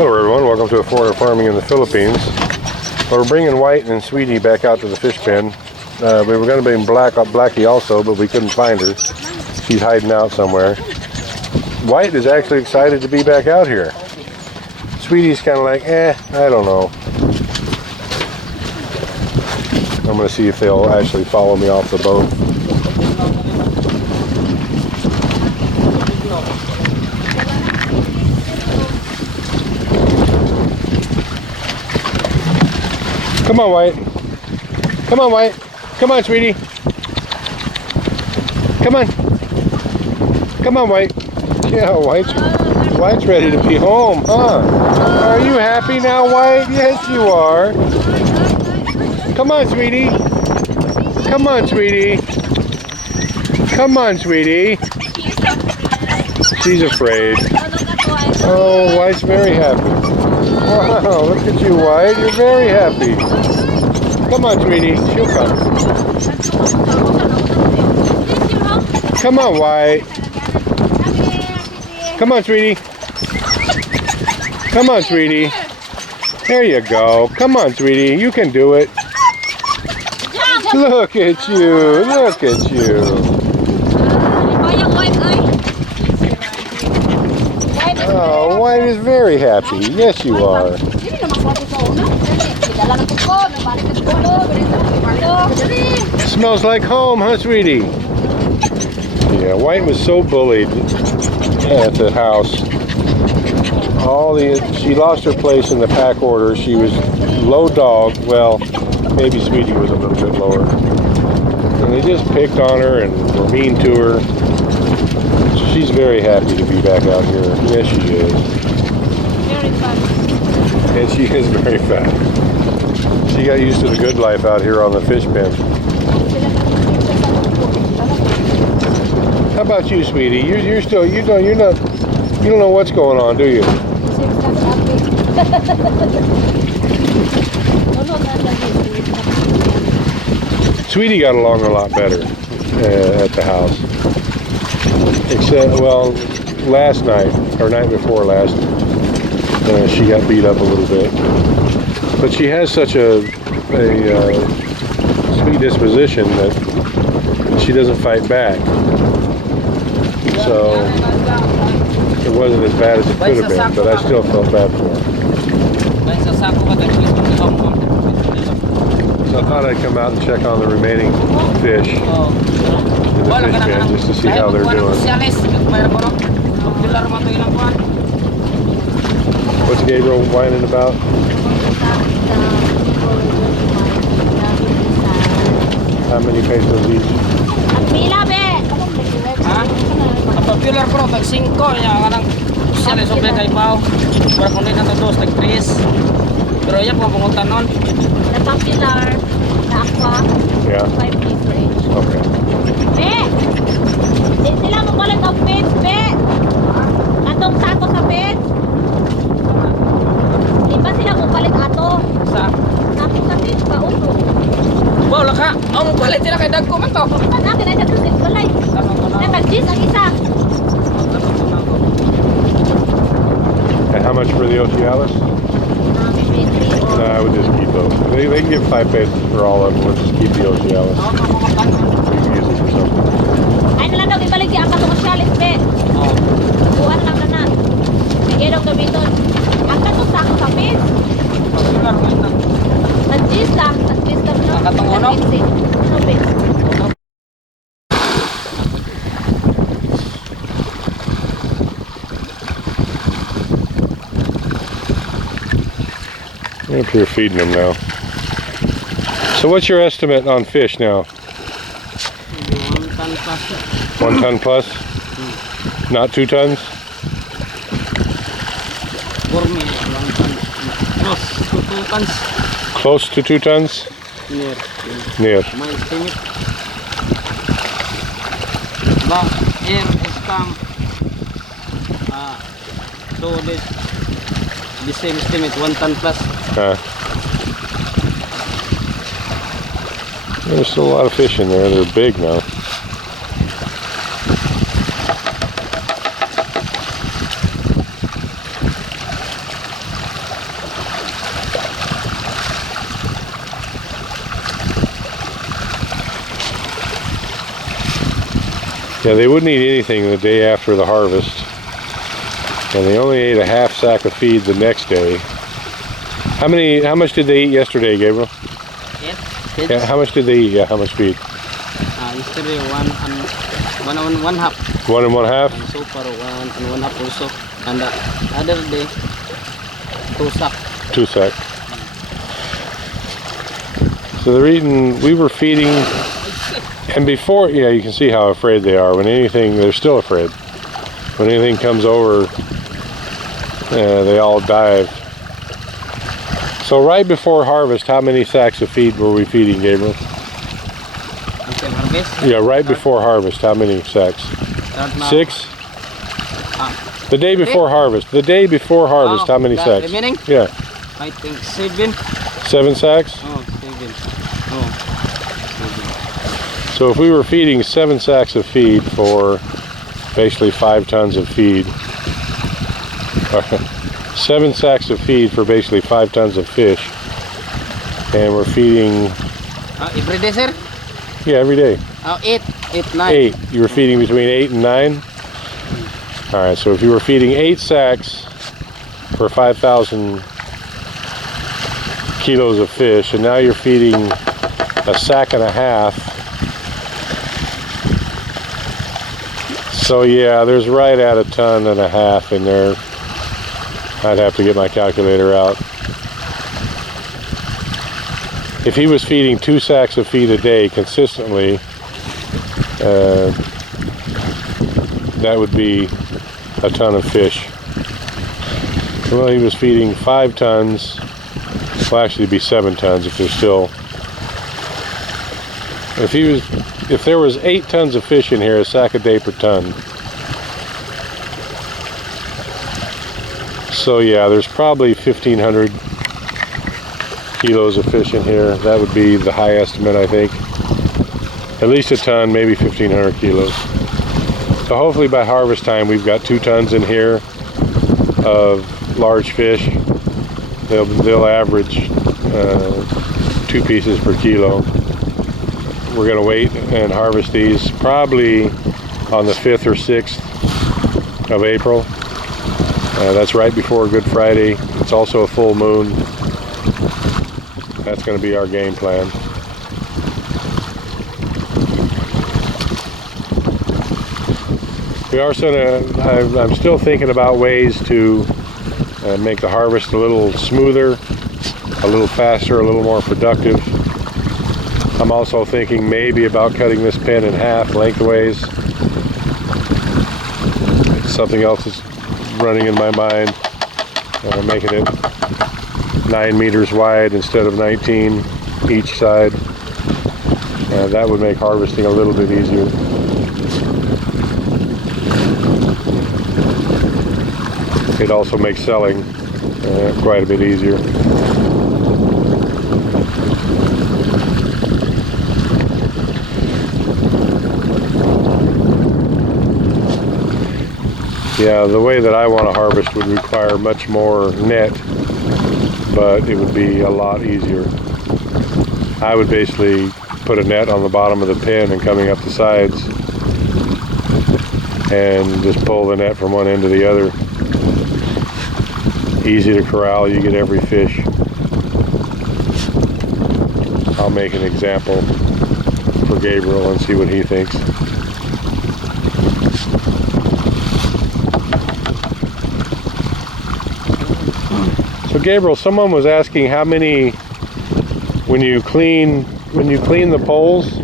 Hello everyone, welcome to a foreigner farming in the Philippines. Well, we're bringing White and Sweetie back out to the fish pen. We were going to bring Blackie also, but we couldn't find her. She's hiding out somewhere. White is actually excited to be back out here. Sweetie's kind of like, I don't know. I'm going to see if they'll actually follow me off the boat. Come on, White. Come on, White. Come on, Sweetie. Come on. Come on, White. Yeah, White's ready to be home, huh? Are you happy now, White? Yes, you are. Come on, Sweetie. Come on, Sweetie. Come on, Sweetie. She's afraid. Oh, White's very happy. Wow, look at you, White. You're very happy. Come on, Sweetie. She'll come. Come on, White. Come on, Sweetie. Come on, Sweetie. There you go. Come on, Sweetie. You can do it. Look at you. Look at you. Oh, White is very happy. Yes, you are. Smells like home, huh, Sweetie? Yeah, White was so bullied at the house. She lost her place in the pack order. She was low dog. Well, maybe Sweetie was a little bit lower. And they just picked on her and were mean to her. She's very happy to be back out here. Yes, she is. Very fun. And she is very fat. She got used to the good life out here on the fish pen. How about you, Sweetie? You're still, you don't know what's going on, do you? Sweetie got along a lot better at the house. Except, well, last night, or night before last, she got beat up a little bit. But she has such a sweet disposition that she doesn't fight back. So, it wasn't as bad as it could have been, but I still felt bad for her. So I thought I'd come out and check on the remaining fish in the fish pen just to see how they're doing. What's Gabriel whining about? How many pesos each? Popular bro, tag 5 ya kanang siyales sobre kay pao. Para kundi na to 2 tag 3. Pero ya po panguntan nun. The popular, the aqua, Yeah. 5 pesos each. Okay. Be! Di sila mo kulit ang page, be! Katong sako sa page. Di ba sila mo palit ato? Sa Sako sa page pa, uno. wow laka, ang palit sila kay dagko man to. Nakin na siya sa balay. Nag-gis ang isa. And how much for the Ocealis? No, I would just keep those. They can give 5 pesos for all of them. We'll just keep the Ocealis. We can use it for something. Ay nalang daw ibalik siya ang katong Ocealis, be. Buwan lang na. Bigay daw gamiton. Ang katong sako sa page. Popular man na. Nag-gis lang. Nag-gis lang. Ang katong uno? Uno page. Up here feeding them now. So what's your estimate on fish now? 1 ton plus. 1 ton plus? Not 2 tons? Gourmet 1 ton. Close to 2 tons. Close to 2 tons? Near. Near. My estimate. But here is come so the same estimate 1 ton plus. There's still a lot of fish in there. They're big now. Yeah, they wouldn't eat anything the day after the harvest. And they only ate a half sack of feed the next day. How much did they eat yesterday, Gabriel? Yes. Yeah, how much did they eat? Yeah, how much feed? Yesterday one and half. 1 1/2? And so far 1 and 1/2 also. And the other day 2 sack. 2 sack. So they're eating, we were feeding, and before, yeah, you can see how afraid they are. When anything, they're still afraid. When anything comes over, they all dive. So right before harvest, how many sacks of feed were we feeding, Gabriel? Until harvest? Yeah, right before harvest, how many sacks? 6? The day before harvest. The day before harvest, how many sacks? Remaining? Yeah. I think 7. 7 sacks? Oh, 7. Oh. So if we were feeding 7 sacks of feed for basically 5 tons of feed, 7 sacks of feed for basically 5 tons of fish, and we're feeding... Every day, sir? Yeah, every day. 8, 9. 8. You were feeding between 8 and 9? All right, so if you were feeding 8 sacks for 5,000 kilos of fish, and now you're feeding a sack and a half. So yeah, there's right at 1.5 tons in there. I'd have to get my calculator out. If he was feeding 2 sacks of feed a day consistently, that would be 1 ton of fish. Well, he was feeding 5 tons. Well, actually, it'd be 7 tons if there's still. If there was 8 tons of fish in here, a sack a day per ton. So yeah, there's probably 1,500 kilos of fish in here. That would be the high estimate, I think. At least 1 ton, maybe 1,500 kilos. So hopefully by harvest time, we've got 2 tons in here of large fish. They'll average 2 pieces per kilo. We're going to wait and harvest these probably on the 5th or 6th of April. That's right before Good Friday. It's also a full moon. That's going to be our game plan. I'm still thinking about ways to make the harvest a little smoother, a little faster, a little more productive. I'm also thinking maybe about cutting this pen in half lengthways. Something else is running in my mind, making it 9 meters wide instead of 19 each side. That would make harvesting a little bit easier. It also makes selling quite a bit easier. Yeah, the way that I want to harvest would require much more net, but it would be a lot easier. I would basically put a net on the bottom of the pen and coming up the sides and just pull the net from one end to the other. Easy to corral, you get every fish. I'll make an example for Gabriel and see what he thinks. So Gabriel, someone was asking how many, when you clean the poles,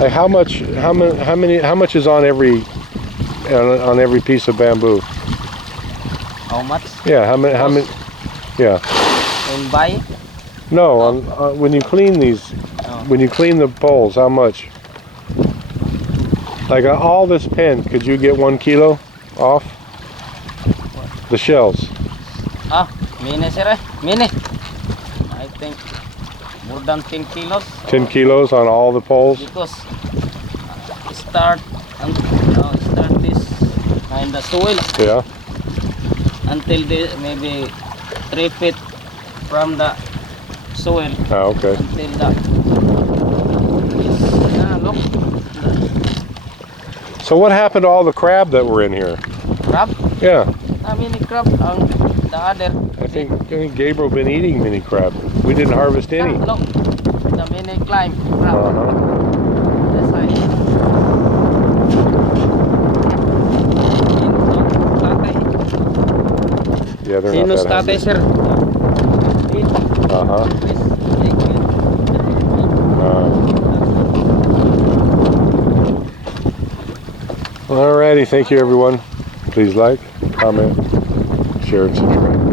like how much is on every piece of bamboo? How much? Yeah, how many? Yeah. And buy? No, when you clean these, when you clean the poles, how much? Like all this pen, could you get 1 kilo off? The shells. Mini, sir. Mini. I think more than 10 kilos. 10 kilos on all the poles? Because start this in the soil. Yeah. Until maybe 3 feet from the soil. Oh, okay. Until the look. So what happened to all the crab that were in here? Crab? Yeah, Mini crab ang the other. I think Gabriel been eating mini crab. We didn't harvest any. Look, the mini climb crab. Uh-huh. This side. Yeah, they're not Sinus that tatay, hungry. sir. Uh-huh. Alrighty, thank you everyone. Please like, comment, share, and subscribe.